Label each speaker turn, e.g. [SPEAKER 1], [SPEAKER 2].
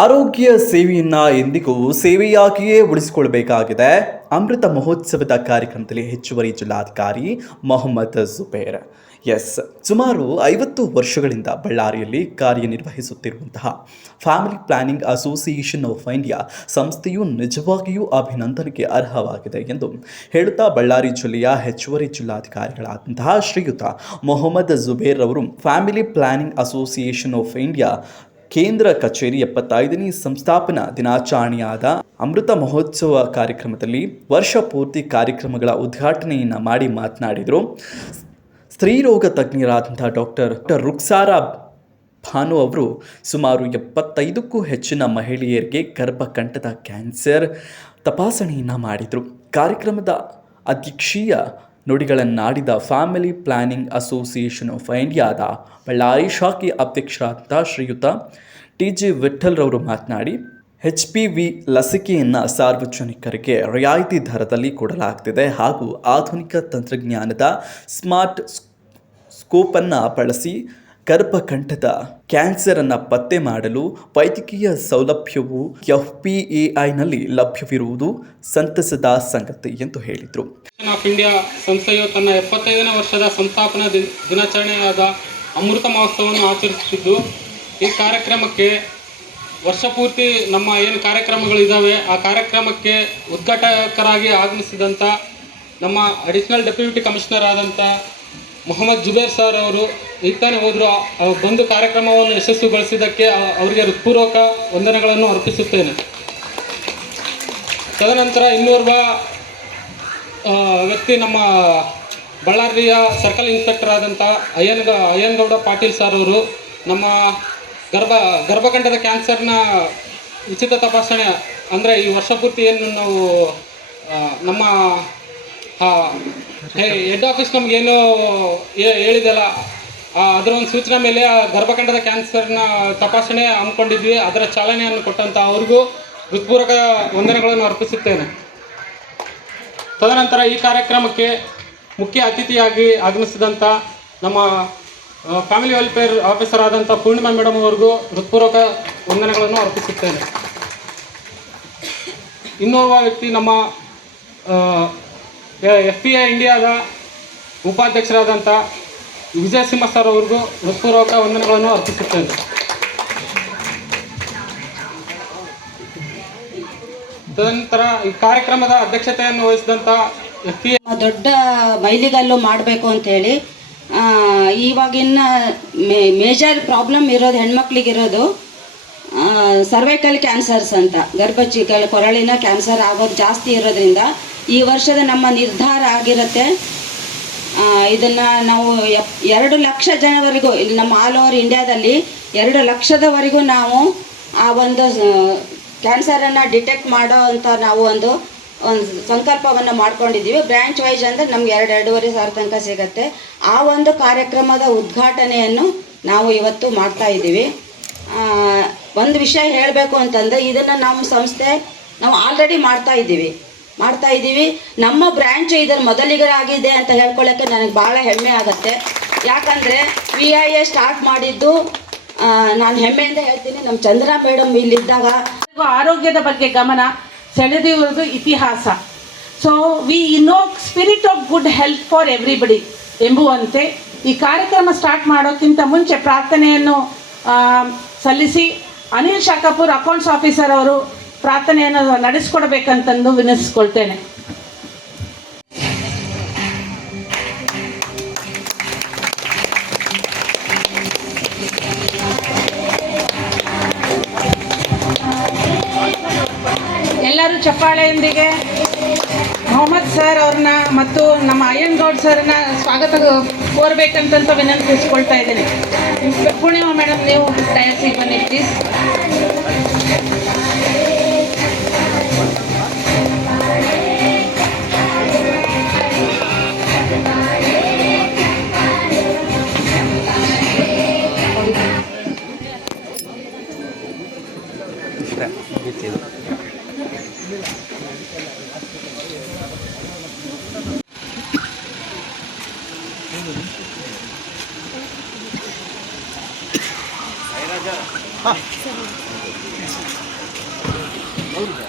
[SPEAKER 1] ಆರೋಗ್ಯ ಸೇವೆಯನ್ನ ಎಂದಿಗೂ ಸೇವೆಯಾಗಿಯೇ ಉಳಿಸಿಕೊಳ್ಳಬೇಕಾಗಿದೆ. ಅಮೃತ ಮಹೋತ್ಸವದ ಕಾರ್ಯಕ್ರಮದಲ್ಲಿ ಹೆಚ್ಚುವರಿ ಜಿಲ್ಲಾಧಿಕಾರಿ ಮೊಹಮ್ಮದ್ ಜುಬೇರ್ ಎಸ್, ಸುಮಾರು ಐವತ್ತು ವರ್ಷಗಳಿಂದ ಬಳ್ಳಾರಿಯಲ್ಲಿ ಕಾರ್ಯನಿರ್ವಹಿಸುತ್ತಿರುವಂತಹ family planning association of India ಸಂಸ್ಥೆಯು ನಿಜವಾಗಿಯೂ ಅಭಿನಂದನೆಗೆ ಅರ್ಹವಾಗಿದೆ ಎಂದು ಹೇಳುತ್ತಾ ಬಳ್ಳಾರಿ ಜಿಲ್ಲೆಯ ಹೆಚ್ಚುವರಿ ಜಿಲ್ಲಾಧಿಕಾರಿಗಳಾದಂತಹ ಶ್ರೀಯುತ ಮೊಹಮ್ಮದ್ ಜುಬೇರ್ ಅವರು family planning association of India ಕೇಂದ್ರ ಕಚೇರಿ ಎಪ್ಪತ್ತೈದನೇ ಸಂಸ್ಥಾಪನಾ ದಿನಾಚರಣೆಯಾದ ಅಮೃತ ಮಹೋತ್ಸವ ಕಾರ್ಯಕ್ರಮದಲ್ಲಿ ವರ್ಷ ಪೂರ್ತಿ ಕಾರ್ಯಕ್ರಮಗಳ ಉದ್ಘಾಟನೆಯನ್ನು ಮಾಡಿ ಮಾತನಾಡಿದರು. ಸ್ತ್ರೀರೋಗ ತಜ್ಞರಾದಂಥ ಡಾಕ್ಟರ್ ಡಾಕ್ಟರ್ ರುಕ್ಸಾರಾ ಭಾನು ಅವರು ಸುಮಾರು ಎಪ್ಪತ್ತೈದಕ್ಕೂ ಹೆಚ್ಚಿನ ಮಹಿಳೆಯರಿಗೆ ಗರ್ಭಕಂಠದ ಕ್ಯಾನ್ಸರ್ ತಪಾಸಣೆಯನ್ನು ಮಾಡಿದರು. ಕಾರ್ಯಕ್ರಮದ ಅಧ್ಯಕ್ಷೀಯ ನುಡಿಗಳನ್ನಾಡಿದ ಫ್ಯಾಮಿಲಿ ಪ್ಲಾನಿಂಗ್ ಅಸೋಸಿಯೇಷನ್ ಆಫ್ ಇಂಡಿಯಾದ ಬಳ್ಳಾರಿ ಶಾಖೆ ಅಧ್ಯಕ್ಷರಾದಂಥ ಶ್ರೀಯುತ ಟಿ ಜಿ ವಿಠಲ್ರವರು ಮಾತನಾಡಿ ಎಚ್ ಪಿ ವಿ ಲಸಿಕೆಯನ್ನು ಸಾರ್ವಜನಿಕರಿಗೆ ರಿಯಾಯಿತಿ ದರದಲ್ಲಿ ಕೊಡಲಾಗ್ತಿದೆ ಹಾಗೂ ಆಧುನಿಕ ತಂತ್ರಜ್ಞಾನದ ಸ್ಮಾರ್ಟ್ ಸ್ಕೋಪನ್ನು ಬಳಸಿ ಗರ್ಭಕಂಠದ ಕ್ಯಾನ್ಸರನ್ನು ಪತ್ತೆ ಮಾಡಲು ವೈದ್ಯಕೀಯ ಸೌಲಭ್ಯವು ಎಫ್ ಪಿ ಎ ಐನಲ್ಲಿ ಲಭ್ಯವಿರುವುದು ಸಂತಸದ ಸಂಗತಿ ಎಂದು ಹೇಳಿದರು.
[SPEAKER 2] ಆಫ್ ಇಂಡಿಯಾ ಸಂಸ್ಥೆಯು ತನ್ನ ಎಪ್ಪತ್ತೈದನೇ ವರ್ಷದ ಸಂಸ್ಥಾಪನಾ ದಿನ ದಿನಾಚರಣೆಯಾದ ಅಮೃತ ಮಹೋತ್ಸವವನ್ನು ಆಚರಿಸುತ್ತಿದ್ದು, ಈ ಕಾರ್ಯಕ್ರಮಕ್ಕೆ ವರ್ಷ ಪೂರ್ತಿ ನಮ್ಮ ಏನು ಕಾರ್ಯಕ್ರಮಗಳಿದ್ದಾವೆ ಆ ಕಾರ್ಯಕ್ರಮಕ್ಕೆ ಉದ್ಘಾಟಕರಾಗಿ ಆಗಮಿಸಿದಂಥ ನಮ್ಮ ಅಡಿಷನಲ್ ಡೆಪ್ಯೂಟಿ ಕಮಿಷನರ್ ಆದಂಥ ಮೊಹಮ್ಮದ್ ಜುಬೇರ್ ಸರ್ ಅವರು ಇತ್ತಾನೆ ತಾನೇ ಹೋದರು ಬಂದು ಕಾರ್ಯಕ್ರಮವನ್ನು ಯಶಸ್ವಿಗೊಳಿಸಿದ್ದಕ್ಕೆ ಅವರಿಗೆ ಹೃತ್ಪೂರ್ವಕ ವಂದನೆಗಳನ್ನು ಅರ್ಪಿಸುತ್ತೇನೆ. ತದನಂತರ ಇನ್ನೋರ್ವ ವ್ಯಕ್ತಿ ನಮ್ಮ ಬಳ್ಳಾರಿಯ ಸರ್ಕಲ್ ಇನ್ಸ್ಪೆಕ್ಟರ್ ಆದಂಥ ಅಯ್ಯನ್ ಅಯ್ಯನಗೌಡ ಪಾಟೀಲ್ ಸರ್ ಅವರು ನಮ್ಮ ಗರ್ಭ ಗರ್ಭಕಂಠದ ಕ್ಯಾನ್ಸರ್ನ ಉಚಿತ ತಪಾಸಣೆ, ಅಂದರೆ ಈ ವರ್ಷ ಪೂರ್ತಿ ಏನು ನಾವು ನಮ್ಮ ಹೆಡ್ ಆಫೀಸ್ ನಮಗೇನು ಹೇಳಿದೆಲ್ಲ ಅದರ ಒಂದು ಸೂಚನೆ ಮೇಲೆ ಆ ಗರ್ಭಕಂಠದ ಕ್ಯಾನ್ಸರ್ನ ತಪಾಸಣೆ ಹಮ್ಮಿಕೊಂಡಿದ್ವಿ. ಅದರ ಚಾಲನೆಯನ್ನು ಕೊಟ್ಟಂಥ ಅವ್ರಿಗೂ ಹೃತ್ಪೂರ್ವಕ ವಂದನೆಗಳನ್ನು ಅರ್ಪಿಸುತ್ತೇನೆ. ತದನಂತರ ಈ ಕಾರ್ಯಕ್ರಮಕ್ಕೆ ಮುಖ್ಯ ಅತಿಥಿಯಾಗಿ ಆಗಮಿಸಿದಂಥ ನಮ್ಮ ಫ್ಯಾಮಿಲಿ ವೆಲ್ಫೇರ್ ಆಫೀಸರ್ ಆದಂಥ ಪೂರ್ಣಿಮಾ ಮೇಡಮ್ ಅವರಿಗೂ ಹೃತ್ಪೂರ್ವಕ ವಂದನೆಗಳನ್ನು ಅರ್ಪಿಸುತ್ತೇನೆ. ಇನ್ನೋರ್ವ ವ್ಯಕ್ತಿ ನಮ್ಮ ಎಫ್ ಪಿ ಐ ಇಂಡಿಯಾದ ಉಪಾಧ್ಯಕ್ಷರಾದಂಥ ವಿಜಯ ಸಿಂಹ ಸರ್ ಅವ್ರಿಗೂ ಹೃತ್ಪೂರ್ವಕ ವಂದನೆಗಳನ್ನು ಅರ್ಪಿಸುತ್ತೇನೆ. ತದನಂತರ ಈ ಕಾರ್ಯಕ್ರಮದ ಅಧ್ಯಕ್ಷತೆಯನ್ನು ವಹಿಸಿದಂಥ ವ್ಯಕ್ತಿ
[SPEAKER 3] ದೊಡ್ಡ ಮೈಲಿಗಲ್ಲು ಮಾಡಬೇಕು ಅಂತೇಳಿ ಹೇಳಿ ಇವಾಗಿನ ಮೇಜರ್ ಪ್ರಾಬ್ಲಮ್ ಇರೋದು ಹೆಣ್ಮಕ್ಳಿಗಿರೋದು ಸರ್ವೈಕಲ್ ಕ್ಯಾನ್ಸರ್ಸ್ ಅಂತ. ಗರ್ಭಚಿಕಲ್ ಕೊರಳಿನ ಕ್ಯಾನ್ಸರ್ ಆಗೋದು ಜಾಸ್ತಿ ಇರೋದ್ರಿಂದ ಈ ವರ್ಷದ ನಮ್ಮ ನಿರ್ಧಾರ ಆಗಿರುತ್ತೆ. ಇದನ್ನ ನಾವು ಎರಡು ಲಕ್ಷ ಜನವರೆಗೂ, ಇಲ್ಲಿ ನಮ್ಮ ಆಲ್ ಓವರ್ ಇಂಡಿಯಾದಲ್ಲಿ ಎರಡು ಲಕ್ಷದವರೆಗೂ ನಾವು ಆ ಒಂದು ಕ್ಯಾನ್ಸರನ್ನು ಡಿಟೆಕ್ಟ್ ಮಾಡೋ ಅಂತ ನಾವು ಒಂದು ಒಂದು ಸಂಕಲ್ಪವನ್ನು ಮಾಡ್ಕೊಂಡಿದ್ದೀವಿ. ಬ್ರ್ಯಾಂಚ್ ವೈಸ್ ಅಂದರೆ ನಮ್ಗೆ ಎರಡು, ಎರಡೂವರೆ ಸಾವಿರ ತನಕ ಸಿಗುತ್ತೆ. ಆ ಒಂದು ಕಾರ್ಯಕ್ರಮದ ಉದ್ಘಾಟನೆಯನ್ನು ನಾವು ಇವತ್ತು ಮಾಡ್ತಾ ಇದ್ದೀವಿ. ಒಂದು ವಿಷಯ ಹೇಳಬೇಕು ಅಂತಂದರೆ ಇದನ್ನು ನಮ್ಮ ಸಂಸ್ಥೆ, ನಾವು ಆಲ್ರೆಡಿ ಮಾಡ್ತಾ ಇದ್ದೀವಿ. ಮಾಡ್ತಾ ಇದ್ದೀವಿ. ನಮ್ಮ ಬ್ರ್ಯಾಂಚ್ ಇದರ ಮೊದಲಿಗರಾಗಿದೆ ಅಂತ ಹೇಳ್ಕೊಳ್ಳೋಕ್ಕೆ ನನಗೆ ಭಾಳ ಹೆಮ್ಮೆ ಆಗುತ್ತೆ. ಯಾಕಂದರೆ ವಿ ಐ ಎ ಸ್ಟಾರ್ಟ್ ಮಾಡಿದ್ದು ನಾನು ಹೆಮ್ಮೆಯಿಂದ ಹೇಳ್ತೀನಿ. ನಮ್ಮ ಚಂದ್ರ ಮೇಡಮ್ ಇಲ್ಲಿದ್ದಾಗ
[SPEAKER 4] ಆರೋಗ್ಯದ ಬಗ್ಗೆ ಗಮನ, ಸೆಳೆದಿರುವುದು ಇತಿಹಾಸ. So we know spirit of good health for everybody ಎಂಬುವಂತೆ ಈ ಕಾರ್ಯಕ್ರಮ ಸ್ಟಾರ್ಟ್ ಮಾಡೋಕ್ಕಿಂತ ಮುಂಚೆ ಪ್ರಾರ್ಥನೆಯನ್ನು ಸಲ್ಲಿಸಿ ಅನಿಲ್ ಶಾಖಾಪುರ್ ಅಕೌಂಟ್ಸ್ ಆಫೀಸರ್ ಅವರು ಪ್ರಾರ್ಥನೆಯನ್ನು ನಡೆಸ್ಕೊಡ್ಬೇಕಂತಂದು ವಿನಂತಿಸ್ಕೊಳ್ತೇನೆ. ಚಪ್ಪಾಳೆಯೊಂದಿಗೆ ಮೊಹಮ್ಮದ್ ಸರ್ ಅವ್ರನ್ನ ಮತ್ತು ನಮ್ಮ ಅಯ್ಯನ್ಗೌಡ್ ಸರ್ನ ಸ್ವಾಗತ ಕೋರ್ಬೇಕಂತ ವಿನಂತಿಸ್ಕೊಳ್ತಾ ಇದ್ದೀನಿ. ಪೂರ್ಣಿಮಾ ಮೇಡಮ್, ನೀವು ತಯಾರಿಸಿ ಬನ್ನಿ ಪ್ಲೀಸ್
[SPEAKER 5] ಹಾಂ ಹೌದು